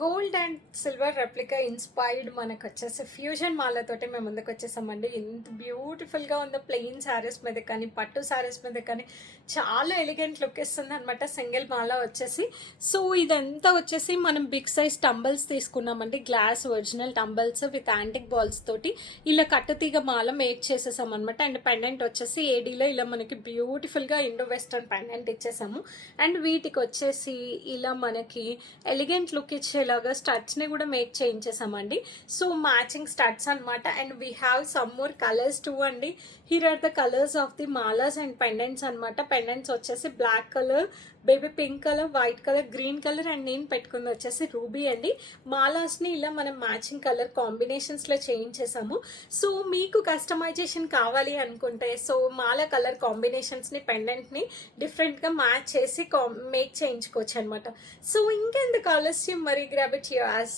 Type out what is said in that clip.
Gold and silver replica inspired మనకు వచ్చేసి fusion మాలతోటి మేము ముందుకు వచ్చేసామండి. ఎంత బ్యూటిఫుల్గా ఉందో ప్లెయిన్ శారీస్ మీద కానీ పట్టు శారీస్ మీద కానీ చాలా ఎలిగెంట్ లుక్ ఇస్తుంది అనమాట సింగిల్ మాల వచ్చేసి. సో ఇదంతా వచ్చేసి మనం బిగ్ సైజ్ టంబల్స్ తీసుకున్నామండి, glass original tumbles with antique balls తోటి ఇలా కట్టుతీగ మాల మేక్ చేసేసాం అనమాట. అండ్ పెండెంట్ వచ్చేసి ఏడీలో ఇలా మనకి బ్యూటిఫుల్గా ఇండో వెస్టర్న్ పెండెంట్ ఇచ్చేసాము. అండ్ వీటికి వచ్చేసి ఇలా మనకి ఎలిగెంట్ లుక్ ఇచ్చేలాగా స్టడ్స్ ని కూడా మేక్ చేయించేసామండి. సో మ్యాచింగ్ స్టడ్స్ అనమాట. And we have some more colours too అండి. Here are the colours of the malas and pendants అనమాట. పెండెంట్స్ వచ్చేసి black colour, baby pink colour, white colour, green colour and నేను పెట్టుకుంది వచ్చేసి రూబీ అండి. మాలాస్ని ఇలా మనం మ్యాచింగ్ కలర్ కాంబినేషన్స్లో చేయించేసాము. సో మీకు కస్టమైజేషన్ కావాలి అనుకుంటే సో మాల కలర్ కాంబినేషన్స్ని పెండెంట్ని డిఫరెంట్గా మ్యాచ్ చేసి మేక్ చేయించుకోవచ్చు అనమాట. సో ఇంకెందుకు ఆలస్యం, మరి గ్రాబ్ ఇట్ యువర్స్.